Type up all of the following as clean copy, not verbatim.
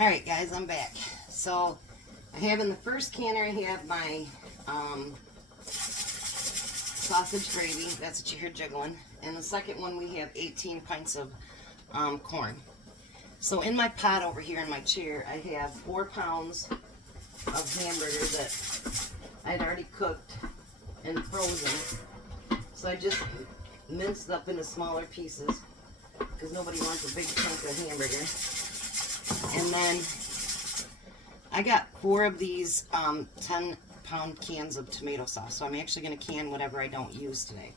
Alright guys, I'm back. So I have in the first canner, I have my sausage gravy. That's what you hear jiggling. And the second one, we have 18 pints of corn. So in my pot over here in my chair, I have 4 pounds of hamburger that I'd already cooked and frozen. So I just minced up into smaller pieces because nobody wants a big chunk of hamburger. And then I got 4 of these 10-pound cans of tomato sauce. So I'm actually going to can whatever I don't use today.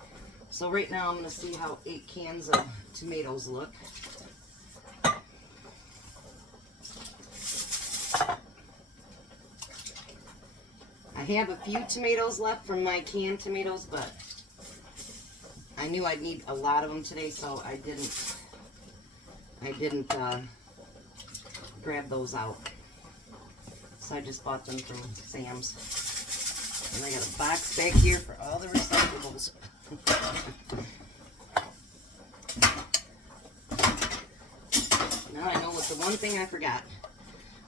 So right now I'm going to see how 8 cans of tomatoes look. I have a few tomatoes left from my canned tomatoes, but I knew I'd need a lot of them today, so I didn't grab those out. So I just bought them from Sam's. And I got a box back here for all the recyclables. Now I know what the one thing I forgot,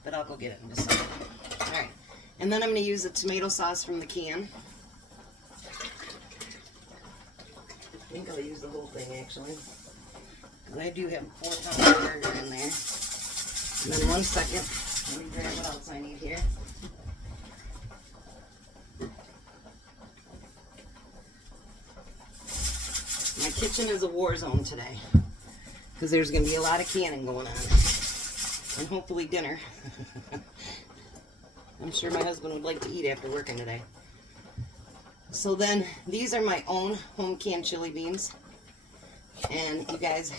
but I'll go get it in just a second. Alright, and then I'm going to use the tomato sauce from the can. I think I'll use the whole thing actually. Because I do have 4 pounds of burger in there. And then 1 second, let me grab what else I need here. My kitchen is a war zone today. Because there's going to be a lot of canning going on. And hopefully dinner. I'm sure my husband would like to eat after working today. So then, these are my own home canned chili beans. And you guys,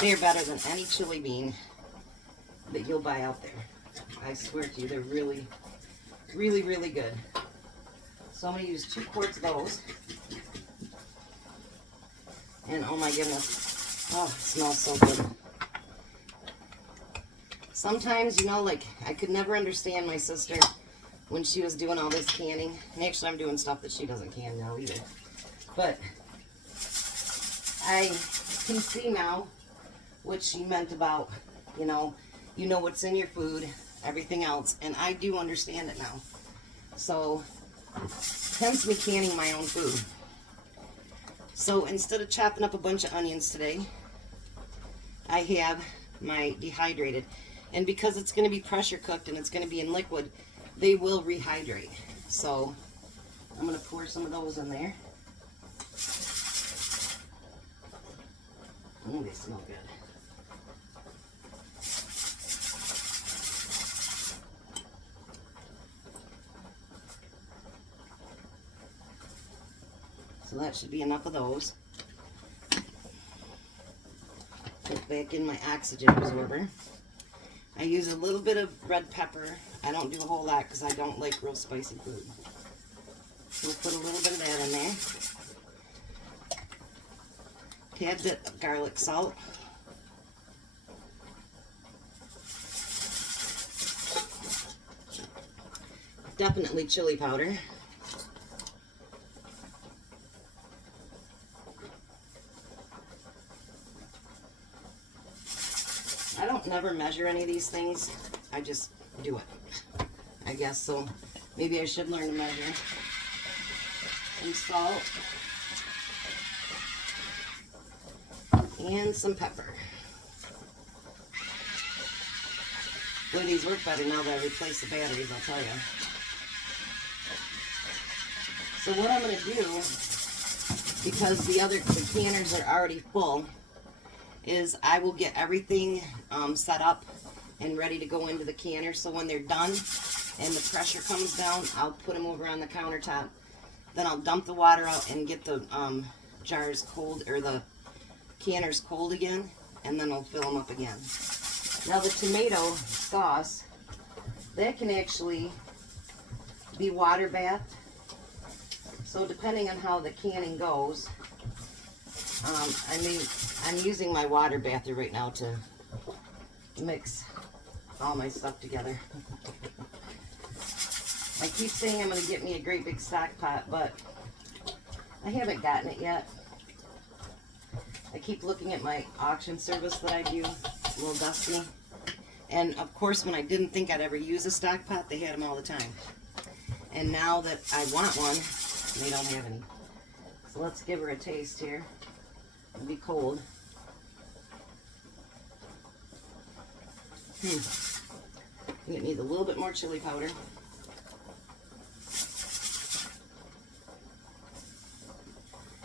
they're better than any chili bean that you'll buy out there. I swear to you, they're really, really, really good. So I'm going to use 2 quarts of those. And oh my goodness, oh, it smells so good. Sometimes, you know, like, I could never understand my sister when she was doing all this canning. And actually, I'm doing stuff that she doesn't can now either. But I can see now what she meant about, you know what's in your food, everything else. And I do understand it now. So, hence me canning my own food. So instead of chopping up a bunch of onions today, I have my dehydrated. And because it's going to be pressure cooked and it's going to be in liquid, they will rehydrate. So I'm going to pour some of those in there. Oh, they smell good. So that should be enough of those. Put back in my oxygen absorber. I use a little bit of red pepper. I don't do a whole lot because I don't like real spicy food. So we'll put a little bit of that in there. Tad bit of garlic salt. Definitely chili powder. I don't never measure any of these things. I just do it, I guess. So maybe I should learn to measure. And salt. And some pepper. Boy, these work better now that I replaced the batteries, I'll tell you. So what I'm going to do, because the canners are already full, is I will get everything set up and ready to go into the canner. So when they're done and the pressure comes down, I'll put them over on the countertop. Then I'll dump the water out and get the jars cold, or the canners cold again, and then I'll fill them up again. Now the tomato sauce, that can actually be water bathed. So depending on how the canning goes, I'm using my water bather right now to mix all my stuff together. I keep saying I'm going to get me a great big stock pot, but I haven't gotten it yet. I keep looking at my auction service that I do, a little dusty, And of course, when I didn't think I'd ever use a stock pot, they had them all the time. And now that I want one, they don't have any. So let's give her a taste here. It'll be cold. And it needs a little bit more chili powder.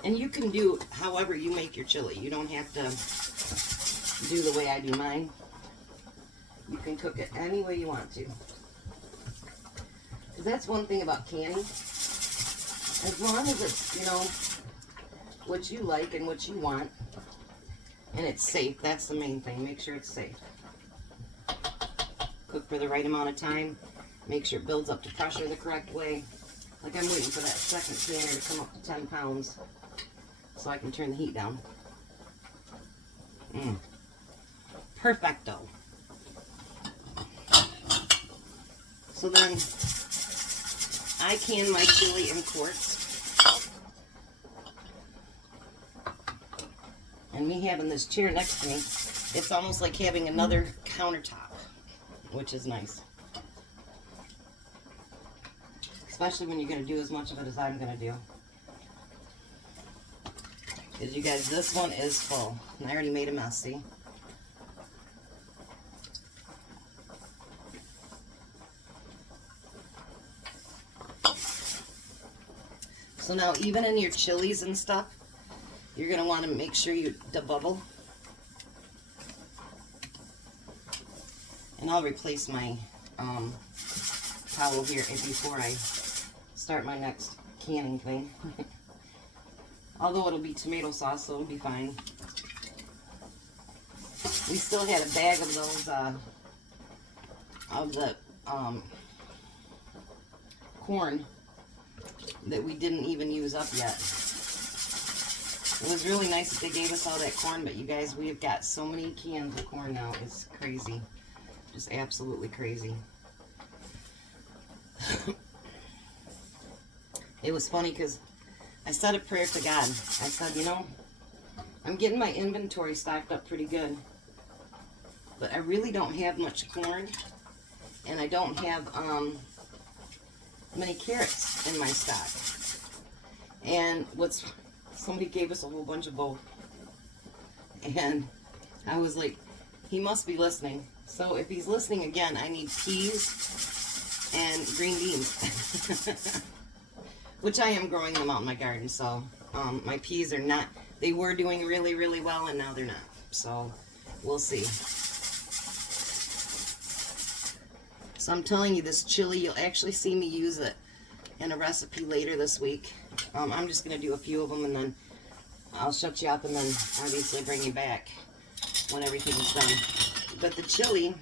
And you can do however you make your chili. You don't have to do the way I do mine. You can cook it any way you want to. Because that's one thing about canning. As long as it's, you know, what you like and what you want, and it's safe, that's the main thing. Make sure it's safe. Cook for the right amount of time. Make sure it builds up to pressure the correct way. Like I'm waiting for that second canner to come up to 10 pounds so I can turn the heat down. Perfecto. So then I can my chili in quarts. And me having this chair next to me, it's almost like having another countertop, which is nice. Especially when you're going to do as much of it as I'm going to do. Because you guys, this one is full. And I already made a mess, see? So now, even in your chilies and stuff, you're going to want to make sure you debubble. And I'll replace my towel here before I start my next canning thing. Although it'll be tomato sauce, so it'll be fine. We still had a bag of those, of the corn that we didn't even use up yet. It was really nice that they gave us all that corn, but you guys, we have got so many cans of corn now. It's crazy. Just absolutely crazy. It was funny because I said a prayer to God. I said, you know, I'm getting my inventory stocked up pretty good, but I really don't have much corn, and I don't have many carrots in my stock. And somebody gave us a whole bunch of both, and I was like, he must be listening. So if he's listening again, I need peas and green beans. Which I am growing them out in my garden, so my peas are not, they were doing really, really well, and now they're not. So we'll see. So I'm telling you, this chili, you'll actually see me use it in a recipe later this week. I'm just going to do a few of them, and then I'll shut you up, and then obviously bring you back when everything's done. But the chili,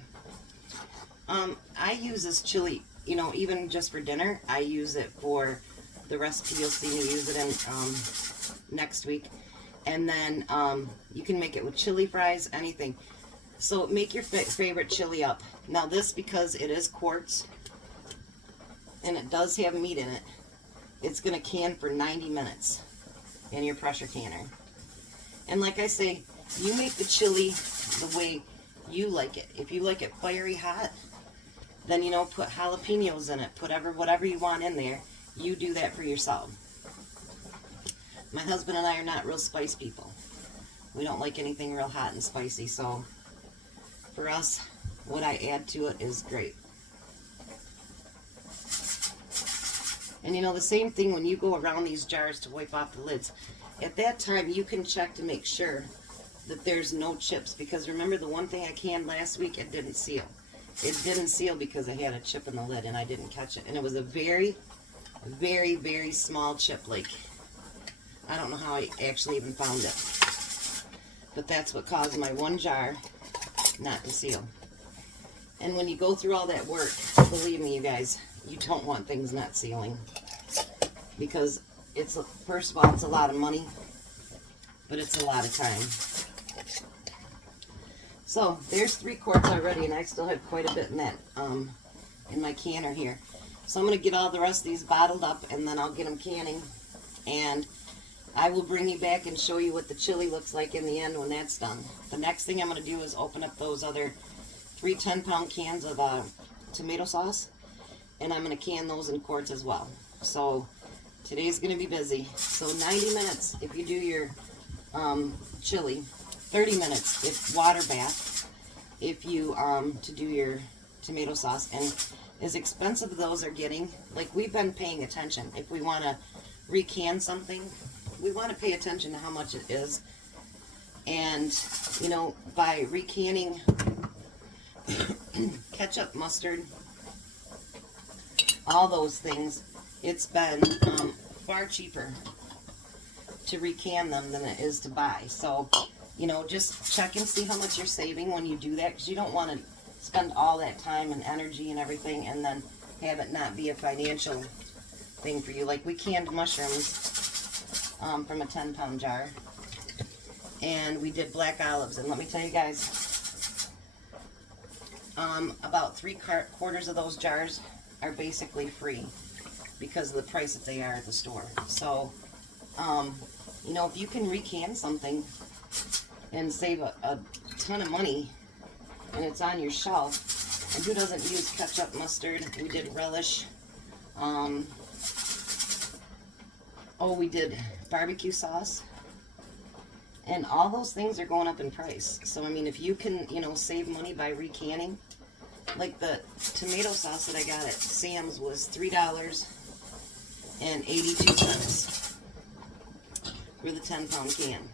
I use this chili, you know, even just for dinner. I use it for the recipe. You'll see me use it in next week. And then you can make it with chili fries, anything. So make your favorite chili up. Now this, because it is quarts and it does have meat in it, it's going to can for 90 minutes in your pressure canner. And like I say, you make the chili the way you like it. If you like it fiery hot, then, you know, put jalapenos in it, put whatever you want in there. You do that for yourself. My husband and I are not real spice people. We don't like anything real hot and spicy, so for us, what I add to it is great. And you know, the same thing when you go around these jars to wipe off the lids. At that time, you can check to make sure that there's no chips, because remember the one thing I canned last week, it didn't seal. It didn't seal because it had a chip in the lid and I didn't catch it. And it was a very, very, very small chip. Like, I don't know how I actually even found it. But that's what caused my one jar not to seal. And when you go through all that work, believe me, you guys, you don't want things not sealing. Because it's, first of all, it's a lot of money, but it's a lot of time. So there's 3 quarts already, and I still have quite a bit in that in my canner here. So I'm going to get all the rest of these bottled up, and then I'll get them canning, and I will bring you back and show you what the chili looks like in the end when that's done. The next thing I'm going to do is open up those other 3 10-pound cans of tomato sauce, and I'm going to can those in quarts as well. So today's going to be busy. So 90 minutes if you do your chili, 30 minutes if water bath if you to do your tomato sauce. And as expensive those are getting, like, we've been paying attention. If we want to recan something, we want to pay attention to how much it is. And, you know, by recanning ketchup, mustard, all those things, it's been far cheaper to recan them than it is to buy. So, you know, just check and see how much you're saving when you do that, because you don't want to spend all that time and energy and everything and then have it not be a financial thing for you. Like, we canned mushrooms from a 10-pound jar, and we did black olives, and let me tell you guys, about 3/4 of those jars are basically free because of the price that they are at the store. So, you know, if you can recan something and save a ton of money, and it's on your shelf, and who doesn't use ketchup, mustard? We did relish. We did barbecue sauce. And all those things are going up in price. So, I mean, if you can, you know, save money by recanning, like the tomato sauce that I got at Sam's was $3.82 for the 10-pound can.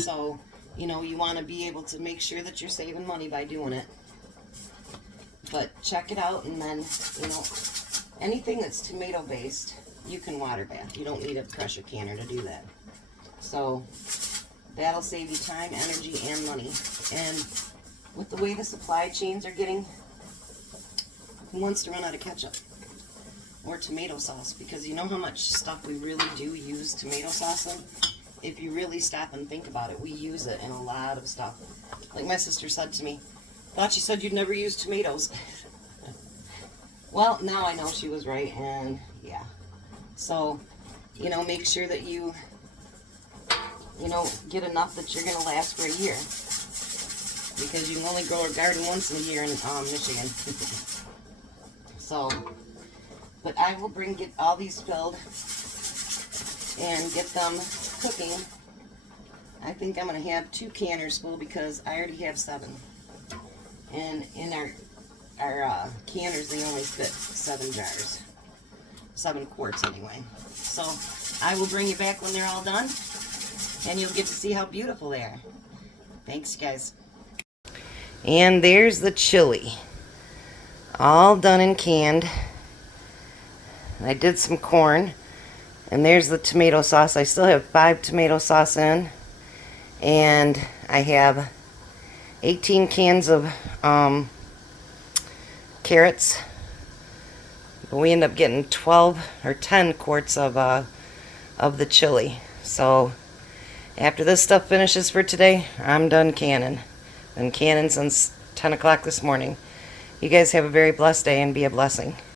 So, you know, you want to be able to make sure that you're saving money by doing it. But check it out, and then, you know, anything that's tomato based, you can water bath. You don't need a pressure canner to do that. So that'll save you time, energy, and money. And with the way the supply chains are getting, who wants to run out of ketchup or tomato sauce? Because you know how much stuff we really do use tomato sauce in? If you really stop and think about it, we use it in a lot of stuff. Like my sister said to me, thought you said you'd never use tomatoes. Well, now I know she was right, and yeah. So, you know, make sure that you know, get enough that you're going to last for a year. Because you can only grow a garden once in a year in Michigan. So, but I will get all these filled and get them cooking. I think I'm going to have 2 canners full because I already have 7. And in our canners, they only fit 7 jars. 7 quarts anyway. So I will bring you back when they're all done, and you'll get to see how beautiful they are. Thanks, guys. And there's the chili. All done and canned. I did some corn. And there's the tomato sauce. I still have 5 tomato sauce in. And I have 18 cans of carrots. But we end up getting 12 or 10 quarts of the chili. So after this stuff finishes for today, I'm done canning. Been canning since 10 o'clock this morning. You guys have a very blessed day and be a blessing.